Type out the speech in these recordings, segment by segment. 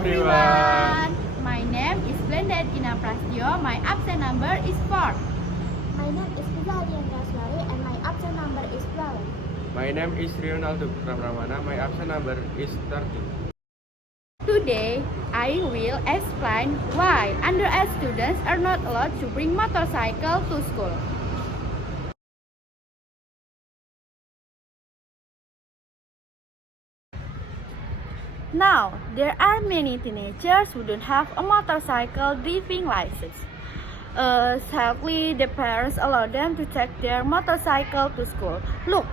everyone. My name is Blended Gina Prastio. My absent number is 4. My name is Pizalian Raswari and my absent number is 12. My name is Rionaldo Ramana. My absent number is 13. Today, I will explain why underage students are not allowed to bring motorcycle to school. Now, there are many teenagers who don't have a motorcycle driving license. Sadly, the parents allow them to take their motorcycle to school. Look,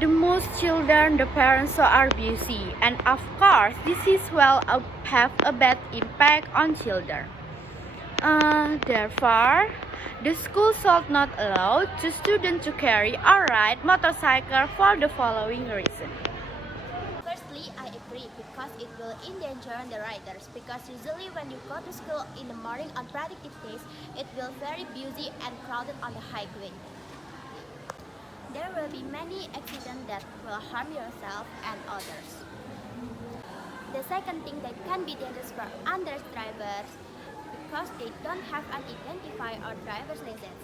the most children the parents are busy, and of course, this is have a bad impact on children. Therefore, the school should not allow the students to carry or ride motorcycle for the following reason. Firstly, I agree because it will endanger the riders because usually when you go to school in the morning on predictive days, it will very busy and crowded on the highway. There will be many accidents that will harm yourself and others. The second thing that can be dangerous for underage drivers because they don't have an identifier or driver's license.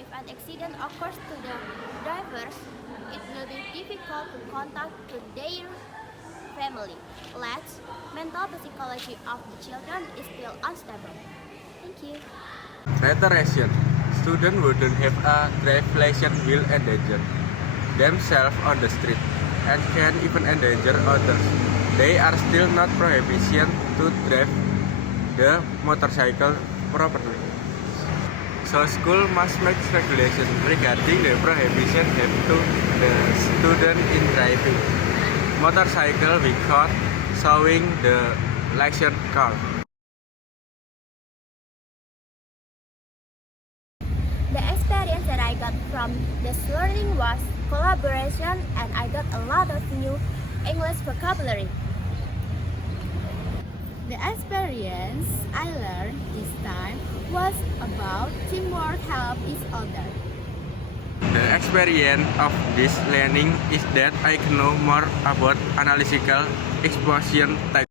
If an accident occurs to the drivers, it will be difficult to contact to their family. Last, mental psychology of the children is still unstable. Thank you. Reiteration. Students who don't have a driver's license will endanger themselves on the street and can even endanger others. They are still not prohibited to drive the motorcycle properly. So school must make regulations regarding the prohibition to the student in driving motorcycle without showing the license card. The experience that I got from this learning was collaboration and I got a lot of new English vocabulary. The experience I learned this time was about teamwork, help each other. The experience of this learning is that I know more about analytical exposition techniques.